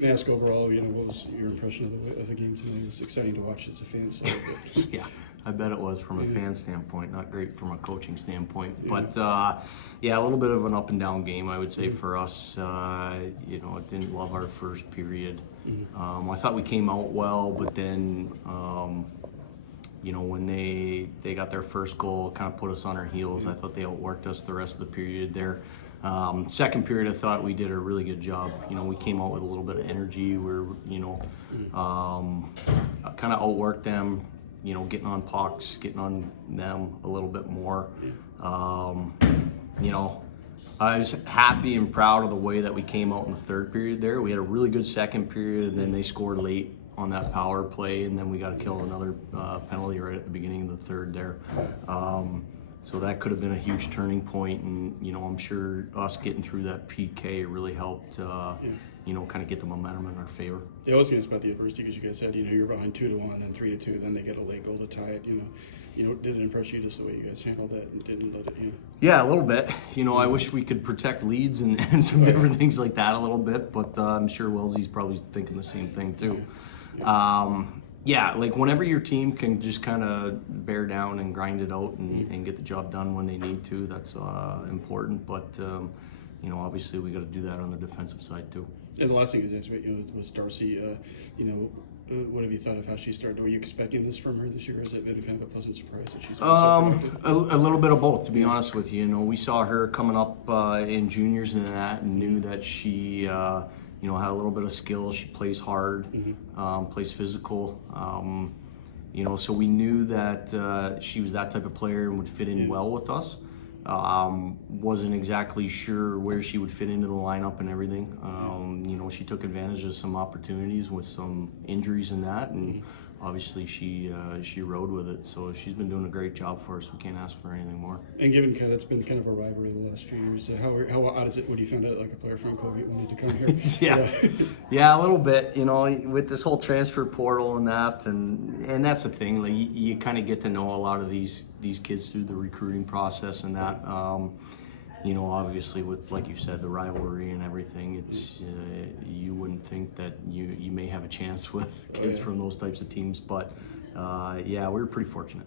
Let me ask overall, what was your impression of the game tonight? It was exciting to watch as a fan. So, Yeah, I bet it was from a fan standpoint, not great from a coaching standpoint. But yeah, a little bit of an up and down game, I would say, for us. It didn't love our first period. I thought we came out well, but then, when they got their first goal, kind of put us on our heels. I thought they outworked us the rest of the period there. Second period, I thought we did a really good job. We came out with a little bit of energy. We're, kind of outworked them, getting on pucks, getting on them a little bit more. I was happy and proud of the way that we came out in the third period there. We had a really good second period, and then they scored late on that power play, and then we got to kill another penalty right at the beginning of the third there. So that could have been a huge turning point, and I'm sure us getting through that PK really helped. Kind of get the momentum in our favor. Yeah, I was going to ask about the adversity because you guys said you're behind 2-1, then 3-2, then they get a late goal to tie it. Did it impress you just the way you guys handled it and didn't let it? Yeah, a little bit. I wish we could protect leads and some different things like that a little bit, but I'm sure Wellesley's probably thinking the same thing too. Yeah, like whenever your team can just kind of bear down and grind it out and get the job done when they need to, that's important. But obviously we got to do that on the defensive side too. And the last thing is, was Darcy. What have you thought of how she started? Were you expecting this from her this year, or has it been kind of a pleasant surprise that she's been so productive? A little bit of both, to be honest with you. We saw her coming up in juniors and that, and knew that she. Had a little bit of skill. She plays hard, plays physical. So we knew that she was that type of player and would fit in well with us. Wasn't exactly sure where she would fit into the lineup and everything. She took advantage of some opportunities with some injuries and that, and obviously she rode with it. So she's been doing a great job for us. We can't ask for anything more. And given that's been kind of a rivalry the last few years, how odd is it when you found out like a player from Colgate wanted to come here? Yeah, a little bit. With this whole transfer portal and that, and that's the thing. Like you kind of get to know a lot of these kids through the recruiting process and that. Obviously with, like you said, the rivalry and everything, it's you wouldn't think that you may have a chance with kids from those types of teams, but we were pretty fortunate.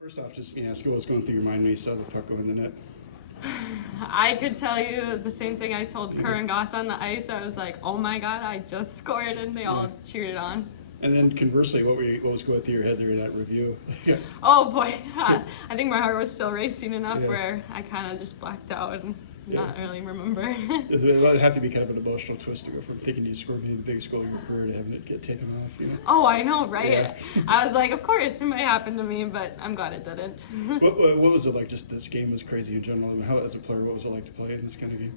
First off, just ask you what was going through your mind when you saw the puck go in the net. I could tell you the same thing I told Kerr and Goss on the ice. I was like, oh my God, I just scored, and they all cheered it on. And then conversely, what was going through your head during that review? Oh boy, I think my heart was still racing enough where I kind of just blacked out and not really remember. It would have to be kind of an emotional twist to go from thinking you scored maybe the biggest goal of your career to having it get taken off. Oh, I know, right? Yeah. I was like, of course, it might happen to me, but I'm glad it didn't. What was it like? Just this game was crazy in general. How, as a player, what was it like to play in this kind of game?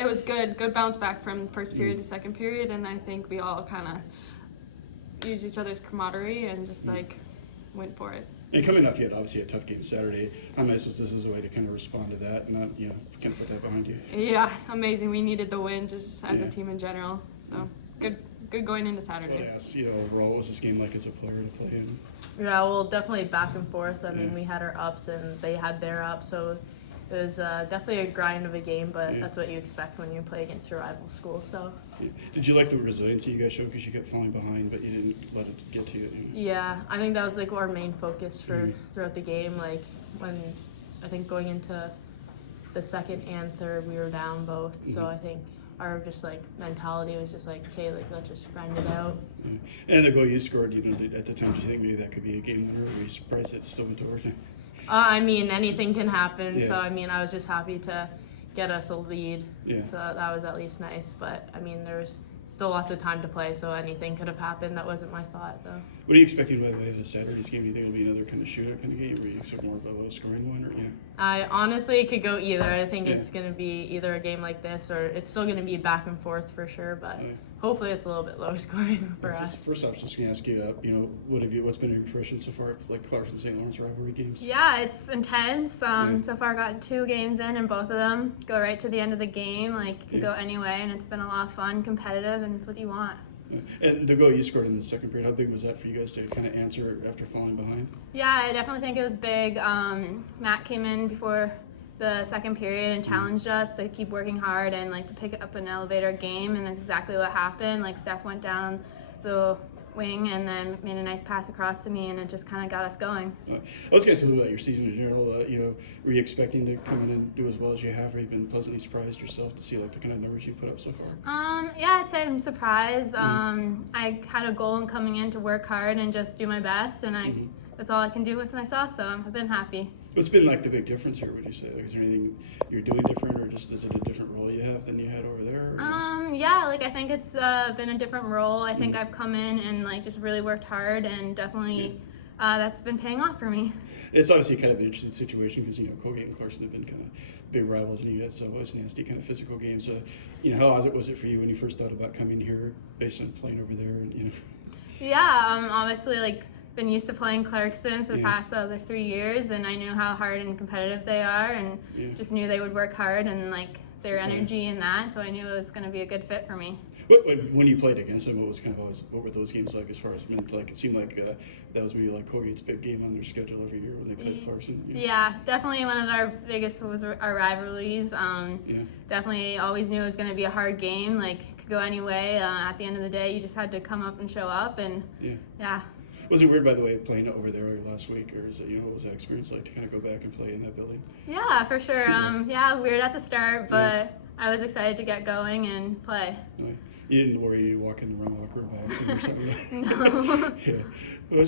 It was good bounce back from first period to second period, and I think we all kind of used each other's camaraderie and just went for it. And coming off, you had obviously a tough game Saturday. How nice was this as a way to kind of respond to that and not, kind of put that behind you? Yeah, amazing. We needed the win just as a team in general. So good going into Saturday. I asked, overall, what was this game like as a player to play in? Yeah, well, definitely back and forth. I mean, we had our ups and they had their ups, so it was definitely a grind of a game, but that's what you expect when you play against your rival school. So. Yeah. Did you like the resiliency you guys showed because you kept falling behind, but you didn't let it get to you? Yeah, I think that was like our main focus for throughout the game. Like when I think going into the second and third, we were down both. So I think our just like mentality was just like, okay, like let's just grind it out. Yeah. And the goal you scored, you know, at the time, did you think maybe that could be a game winner? Were you surprised it still went over? I mean, anything can happen. Yeah. So I mean, I was just happy to get us a lead. Yeah. So that was at least nice. But I mean, there was still lots of time to play, so anything could have happened. That wasn't my thought, though. What are you expecting, by the way, of the Saturday's game? Do you think it'll be another kind of shootout kind of game, or you expect more of a low-scoring one, or I honestly could go either. I think it's going to be either a game like this, or it's still going to be back and forth for sure. But hopefully, it's a little bit low scoring for us. First off, just gonna ask you, you know, what's been your impression so far, like Clarkson St. Lawrence rivalry games? Yeah, it's intense. So far, gotten 2 games in, and both of them go right to the end of the game. Like, could go any way, and it's been a lot of fun, competitive, and it's what you want. And the goal you scored in the second period, how big was that for you guys to kind of answer after falling behind? Yeah, I definitely think it was big. Matt came in before the second period and challenged us to keep working hard and like to pick up an elevator game, and that's exactly what happened. Like Steph went down the wing and then made a nice pass across to me, and it just kind of got us going. I was going to say a little about your season in general. You know, were you expecting to come in and do as well as you have, or you've been pleasantly surprised yourself to see like the kind of numbers you put up so far? Yeah, I'd say I'm surprised. I had a goal in coming in to work hard and just do my best, and that's all I can do with myself, so I've been happy. What's been like the big difference here, would you say? Like, is there anything you're doing different, or just is it a different role you have than you had over there? Yeah, like I think it's been a different role. I think I've come in and like just really worked hard, and definitely that's been paying off for me. It's obviously kind of an interesting situation because, you know, Colgate and Clarkson have been kind of big rivals, and you had some always nasty kind of physical games. You know, how was it for you when you first thought about coming here based on playing over there? And, you know? Yeah, obviously like been used to playing Clarkson for the past other 3 years, and I knew how hard and competitive they are, and just knew they would work hard and like their energy in that, so I knew it was going to be a good fit for me. When you played against them, what were those games like as far as like it seemed like that was maybe like Colgate's big game on their schedule every year when they played Clarkson? Yeah, definitely one of our biggest was our rivalries. Definitely always knew it was going to be a hard game. Like it could go any way. At the end of the day, you just had to come up and show up, and yeah. Was it weird, by the way, playing over there last week, or is it, you know, what was that experience like to kind of go back and play in that building? Yeah, for sure. Weird at the start, but I was excited to get going and play. You didn't worry you'd walk in the wrong locker room by accident or something? No. Yeah.